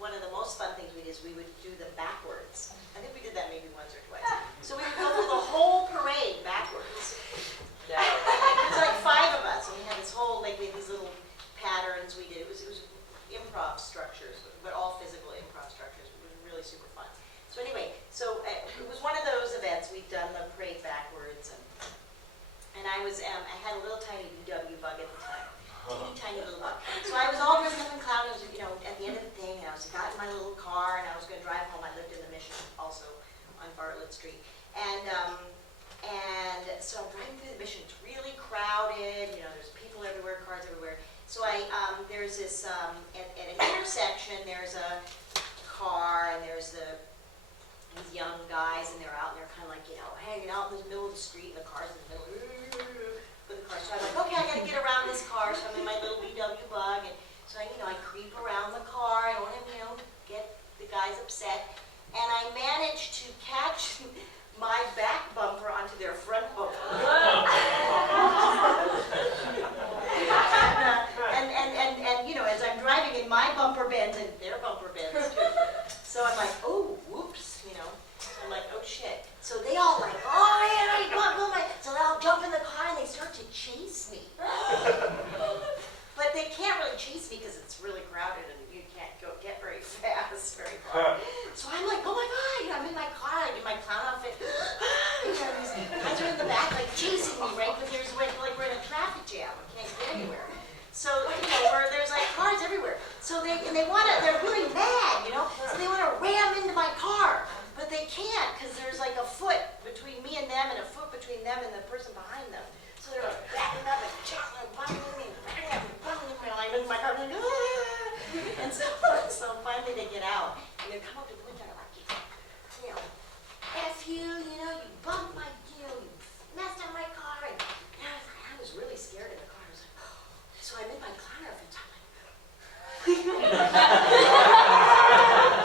one of the most fun things we did is we would do them backwards. I think we did that maybe once or twice. So we would go through the whole parade backwards. No. There's like 5 of us, and we had this whole, like, we had these little patterns we did. It was improv structures, but all physical improv structures. It was really super fun. So anyway, it was one of those events. We'd done the parade backwards, and I had a little tiny VW bug at the time. Tiny little bug. So I was all dressed up in clown. It was, at the end of the thing, and I got in my little car, and I was going to drive home. I lived in the Mission, also on Bartlett Street, and so I'm driving through the Mission. It's really crowded. There's people everywhere, cars everywhere. So there's this at an intersection. There's a car, and there's these young guys, and they're out, and they're kind of like hanging out in the middle of the street, and the car's in the middle. With the car. So I'm like, okay, I gotta get around this car. So I'm in my little VW bug, and so I creep around the car. I don't want to, get the guys upset, and I managed to catch my back bumper onto their front bumper. and as I'm driving, and my bumper bends and their bumper bends too. So I'm like, oh, whoops, I'm like, oh shit. So they all like, oh yeah, so they all jump in the car and they start to chase me. But they can't really chase me because it's really crowded and you can't get very fast, very far. So I'm like, oh my God, I'm in my car, like in my clown outfit. These guys are in the back like chasing me, right? But there's like we're in a traffic jam. We can't get anywhere. So, there's like cars everywhere. So they're really mad, So they want to ram into my car. But they can't because there's like a foot between me and them and a foot between them and the person behind them. So they're like backing up and bumping me and backing up and bumping me. And I'm in my car like, ah! And so finally they get out and they come up to the window like, F you, you bumped my, you messed up my car. And I was really scared in the car. I was like, oh. So I'm in my clown outfit.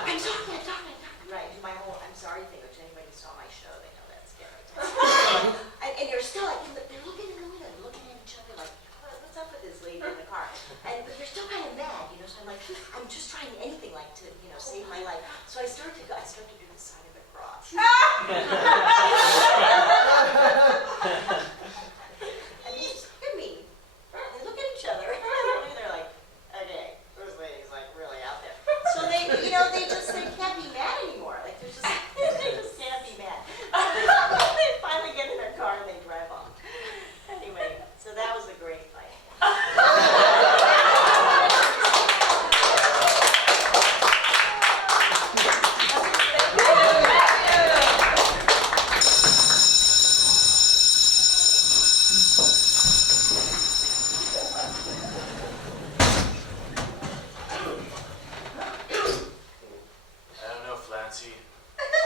I'm sorry. Right, my whole I'm sorry thing, which anybody who saw my show, they know that's scary. And you're still like, they're looking in the window, looking at each other like, what's up with this lady in the car? But you're still kind of mad, so I'm like, I'm just trying anything like to, save my life. So I start to do the sign of the cross. And they just look at me, and they look at each other, and they're like, okay, this lady's like really out there. So they can't be mad anymore. Like they just can't be mad. They finally get in their car and they drive off. Anyway, so that was a great fight.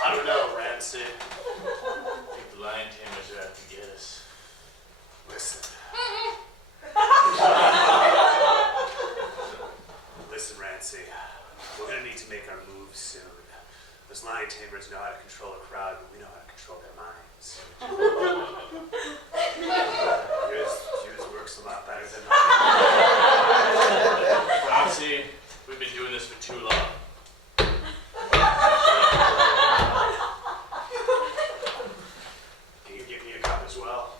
I don't know, Rancid. I think the lion tamers are out to get us. Listen. Listen, Rancid. We're gonna need to make our moves soon. Those lion tamers know how to control a crowd, but we know how to control their minds. Yours works a lot better than mine. Roxy, we've been doing this for too long. Can you give me a cup as well?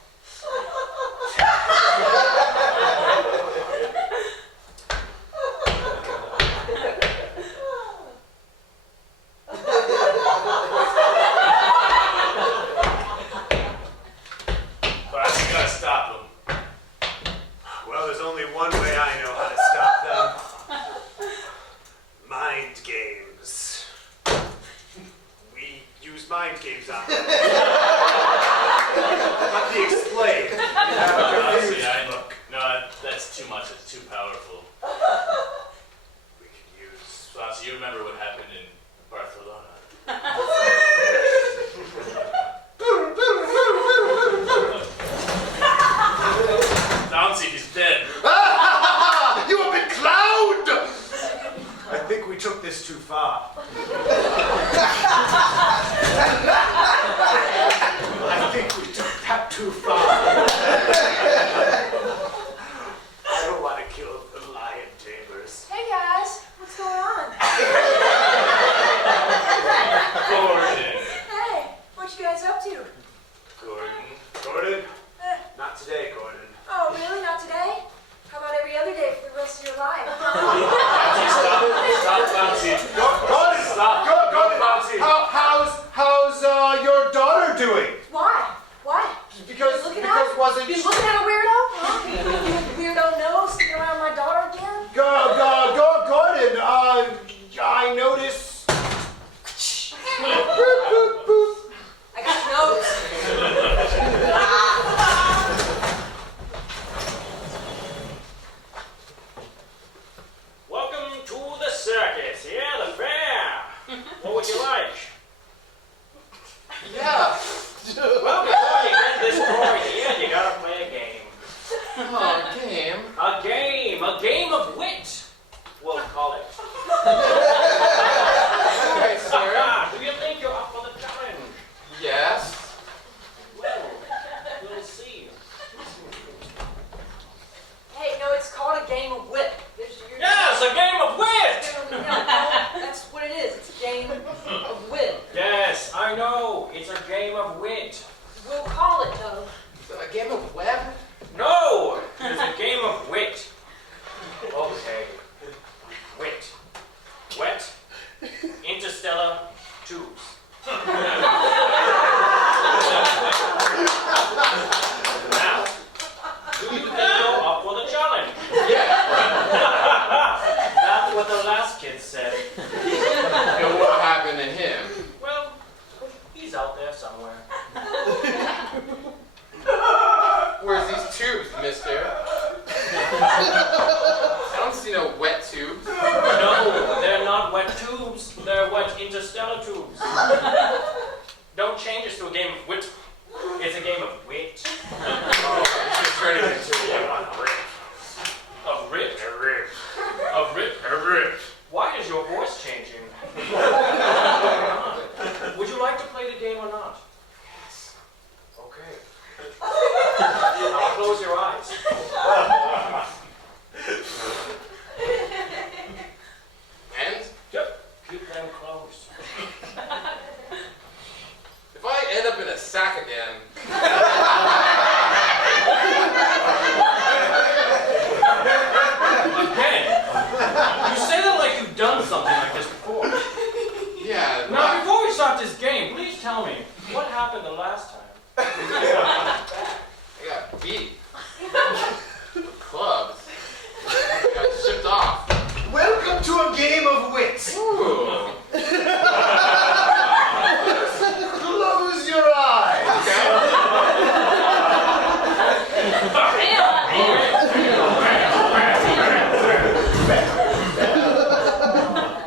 But you gotta stop them. Well, there's only one way I know how to stop them. Mind games. We use mind games on them. Let me explain. Honestly, no, that's too much. It's too powerful. We can use... Roxy, you remember what happened in Barcelona? Bouncy, he's dead. You have been clowned! I think we took this too far. I think we took that too far. I don't want to kill the lion tamers. Hey guys, what's going on? Interstellar tubes. Now, do you think you're up for the challenge? Yeah. That's what the last kid said. And what happened to him? Well, he's out there somewhere. Where's these tubes, mister? I don't see no wet tubes. No, they're not wet tubes. They're wet interstellar tubes. Don't change this to a game of wit. It's a game of wit. Oh, you should turn it into a game on Rick. Of writ? A Rick. Of writ? A Rick. Why is your voice changing? Would you like to play the game or not? Yes. Okay. Now close your eyes. And Yep. Keep them closed. if I end up in a sack again, Again, you say that like you've done something like this before. yeah. Now, before we start this game, please tell me what happened the last time. I got beat. With clubs. I got shipped off. Welcome to a game of wits. Ooh. Close your eyes.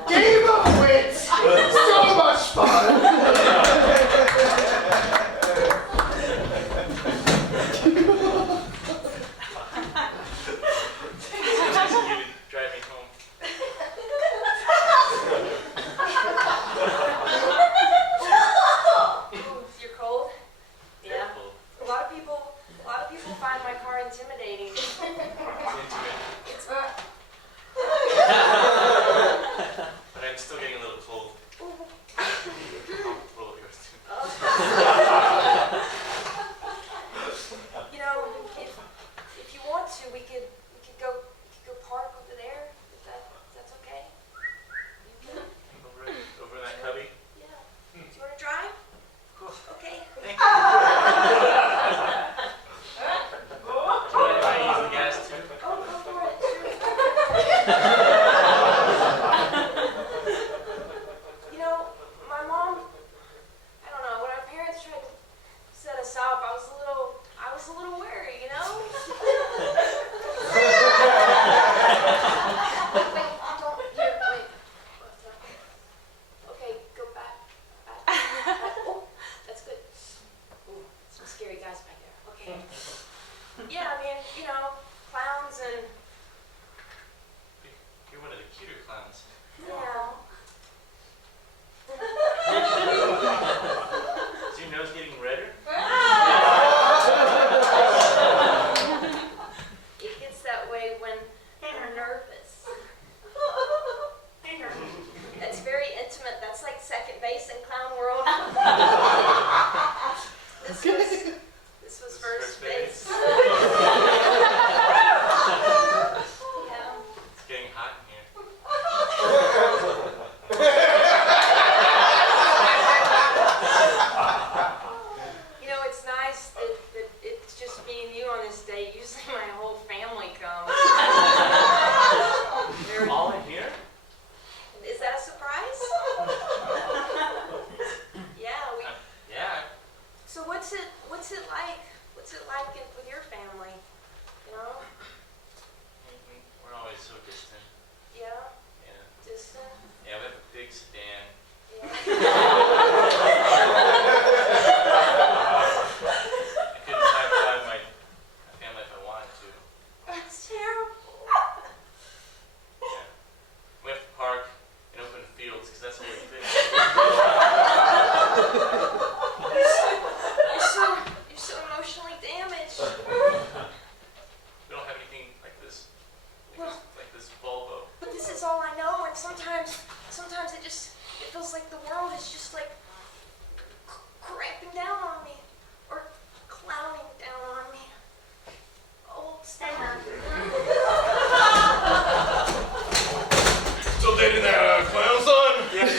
Game of wits. So much fun. You drive me home. Ooh, you're cold? Yeah. Well, A lot of people find my car intimidating. it's intimate, It's but I'm still getting a little cold. ooh. I'll roll yours too. You know, if you want to, we could go park over there. If that's okay. You can, Over in that cubby. yeah. Do you want to drive? Okay. Thank you. Can I use the gas too? Oh, go for it. You know, my mom, I don't know, when our parents tried to set us up, I was a little wary, you know? Wait, don't, here, wait. Okay, go back. Oh, that's good. Ooh, some scary guys back there. Okay. Yeah, I mean, you know, clowns and, You're one of the cuter clowns. yeah. Is your nose getting redder? It gets that way when we're nervous. That's very intimate. That's like second base in clown world. This was first base. Yeah. It's getting hot in here. You know, it's nice that it's just me and you on this day. Usually my whole family comes. They're all in here? Is that a surprise? Yeah, Yeah. so what's it like? What's it like with your family? You know? We're always so distant. Yeah, Yeah. distant. Yeah, we have a big sedan. Yeah. I couldn't have my family if I wanted to. That's terrible. Yeah. We have to park in open fields because that's all we fit. You're so emotionally damaged. We don't have anything like this. Well- Like this Volvo. But this is all I know, and sometimes it feels like the world is just like cramping down on me, or clowning down on me. Old Stan. Still dating that clown son? Yes,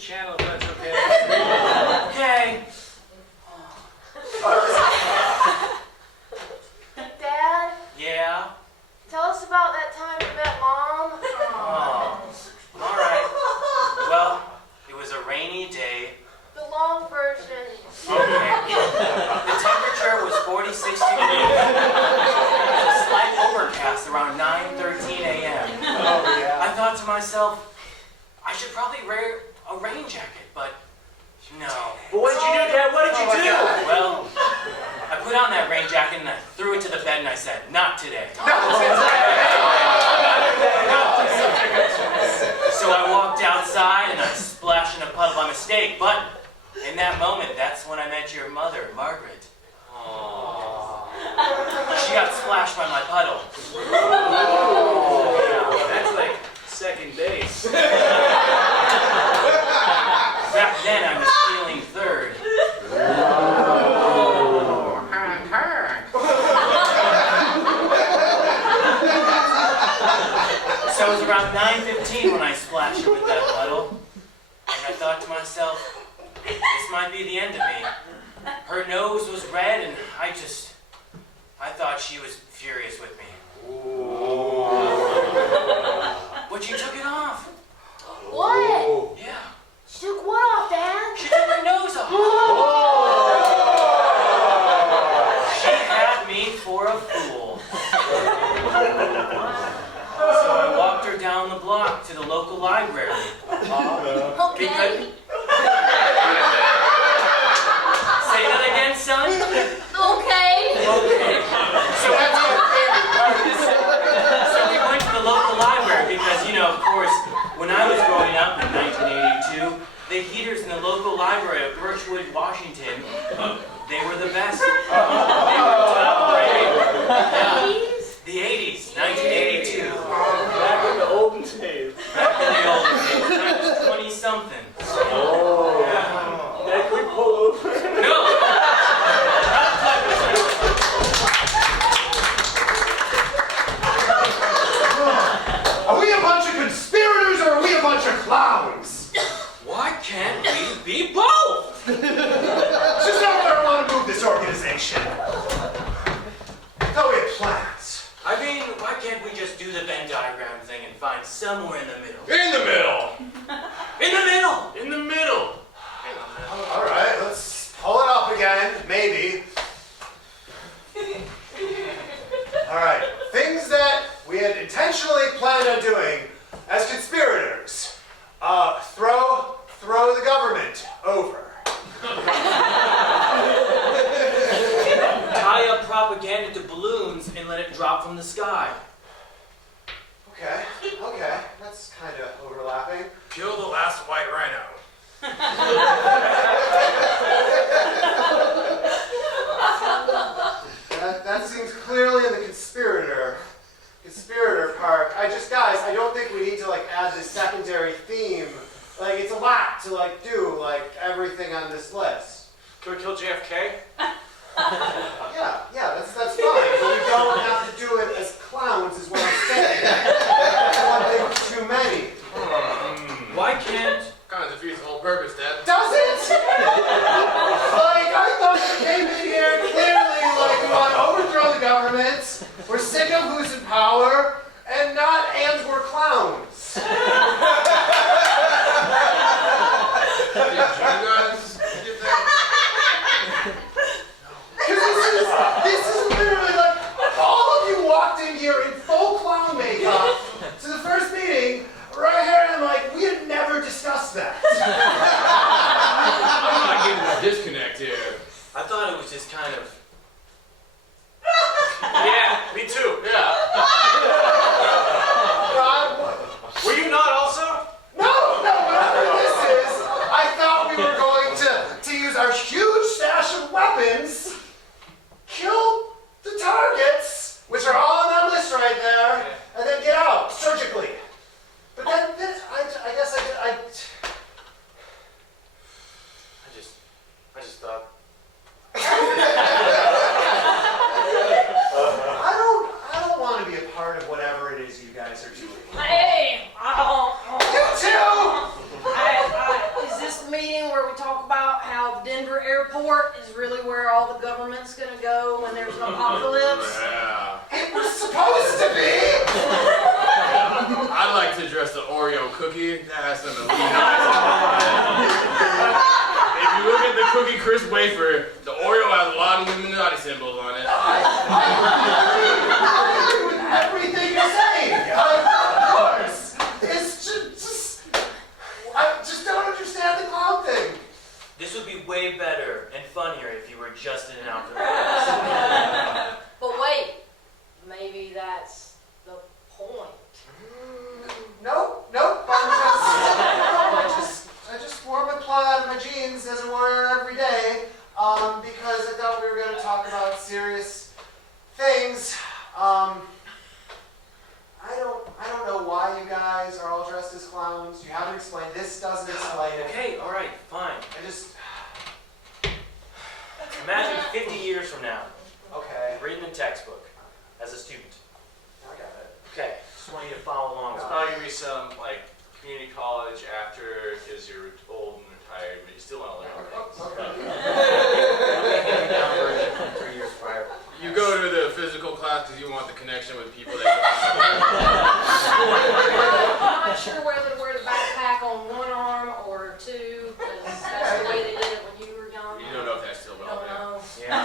channel if that's okay. Okay. Dad, Yeah? tell us about that time you met Mom. Oh. All right. Well, it was a rainy day. The long version. Okay. The temperature was 46 degrees. It was a slight overcast around 9:13 a.m. Oh, yeah. I thought to myself, I should probably wear a rain jacket, but no. But what did you do, Dad? What did you do? Well, I put on that rain jacket and I threw it to the bed and I said, not today. So I walked outside and I splashed in a puddle by mistake, but in that moment, that's when I met your mother, Margaret. She got splashed by my puddle. That's like second base. Back then, I was feeling third. So it was around 9:15 when I splashed her with that puddle. And I thought to myself, this might be the end of me. Her nose was red and I thought she was furious with me. But she took it off. What? Yeah. She took what off, Dad? She took her nose off. She had me for a fool. So I walked her down the block to the local library. Okay. Say that again, son? Okay. Okay. So we went to the local library because, of course, when I was growing up in 1982, the heaters in the local library of Birchwood, Washington, they were the best. They were top rated. Yeah. The 80s, 1982. Back in the olden days. Back in the olden days, I was 20-something. Oh. Yeah. Dad, can we pull over? No! Are we a bunch of conspirators or are we a bunch of clowns? Why can't we be both? It's just not where I want to move this organization. I thought we had plans. I mean, why can't we just do the Venn diagram thing and find somewhere in the middle? In the middle. In the middle! In the middle. All right, let's pull it up again, maybe. All right, things that we had intentionally planned on doing as conspirators. Throw the government over. Tie up propaganda to balloons and let it drop from the sky. Okay, that's kind of overlapping. Kill the last white rhino. That seems clearly in the conspirator part. Guys, I don't think we need to add this secondary theme. It's a lot to do everything on this list. Can we kill JFK? Yeah, that's fine. But we don't have to do it as clowns, is what I'm saying. That's one thing too many. Why can't... Kind of defeats the whole purpose, Dad. Does it? I thought you came in here clearly we want to overthrow the government. We're sick of losing power, and we're clowns. Did you guys get that? This is literally all of you walked in here in full clown makeup to the first meeting right here, and we had never discussed that. Denver airport is really where all the government's gonna go when there's an apocalypse? Yeah. It was supposed to be! I'd like to address the Oreo cookie. That has some Illuminati. If you look at the Cookie Crisp wafer, the Oreo has a lot of Illuminati symbols on it. I agree with everything you're saying. Of course. It's just I just don't understand the clown thing. This would be way better and funnier if you were just in an outfit. But wait, maybe that's the point. Nope. I just wore my plaid and my jeans as a warrior every day because I thought we were going to talk about serious things. I don't know why you guys are all dressed as clowns. You haven't explained. This doesn't explain it. Okay, all right, fine. I just Imagine 50 years from now, okay. reading the textbook as a student. I got it. Okay, just want you to follow along. It's probably gonna be some like community college after because you're old and retired, but you still want to learn things. Okay. 3 years prior. You go to the physical class because you want the connection with people that I'm not sure whether to wear the backpack on one arm or two, because that's the way they did it when you were young. you don't know if that's still I well don't there. know. Yeah,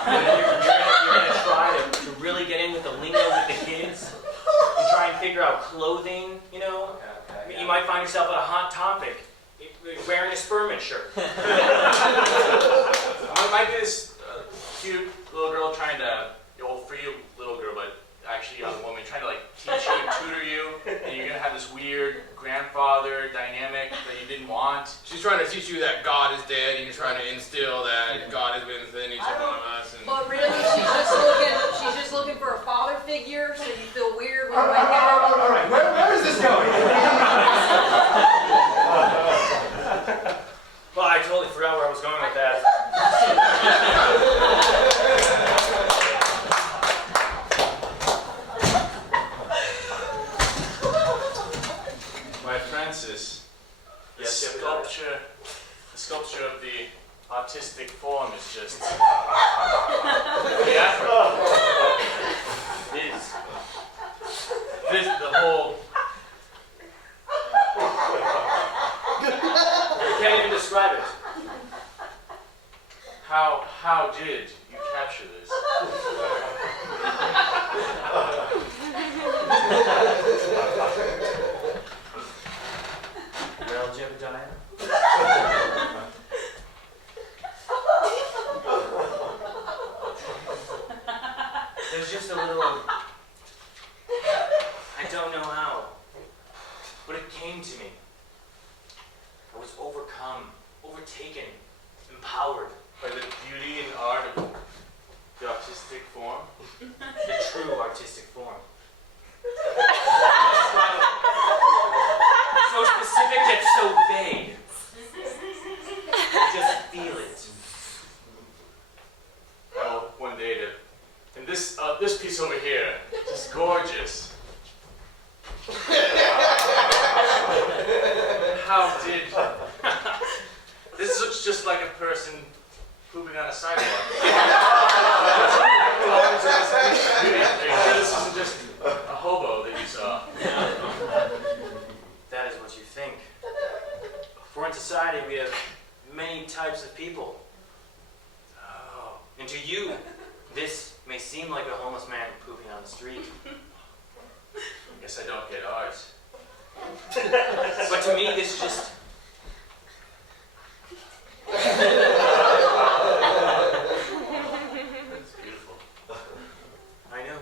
you're gonna try to really get in with the lingo with the kids and try and figure out clothing, you know? I mean, you might find yourself at a hot topic wearing a Spurman shirt. Might be this cute little girl trying to, well, for you, little girl, but actually young woman, trying to like teach you and tutor you, and you're gonna have this weird grandfather dynamic that you didn't want. She's trying to teach you that God is dead, and you're trying to instill that God is within each one of us. And But really, she's just looking for a father figure, so you feel weird when All you wake up. right. Where is this going? Well, I totally forgot where I was going with that. My Francis, the sculpture of the artistic form is just the effort. The whole. You can't even describe it. How did you capture this? Well, Jebediah? There's just a little... I don't know how, but it came to me. I was overcome, overtaken, empowered. By the beauty and art of the artistic form? The true artistic form. So specific yet so vague. Just feel it. Well, one day and this piece over here, just gorgeous. How did this looks just like a person pooping on a sidewalk. This isn't just a hobo that you saw. That is what you think. For in society we have many types of people. Oh. And to you, this may seem like a homeless man pooping on the street. I guess I don't get ours. But to me, this is just... It's beautiful. I know.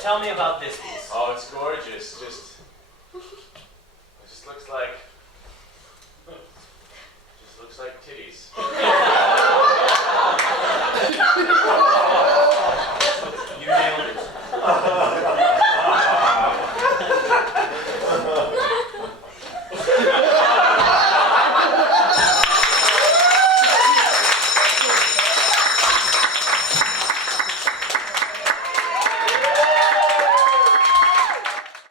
Tell me about this piece. Oh, it's gorgeous. It just looks like titties.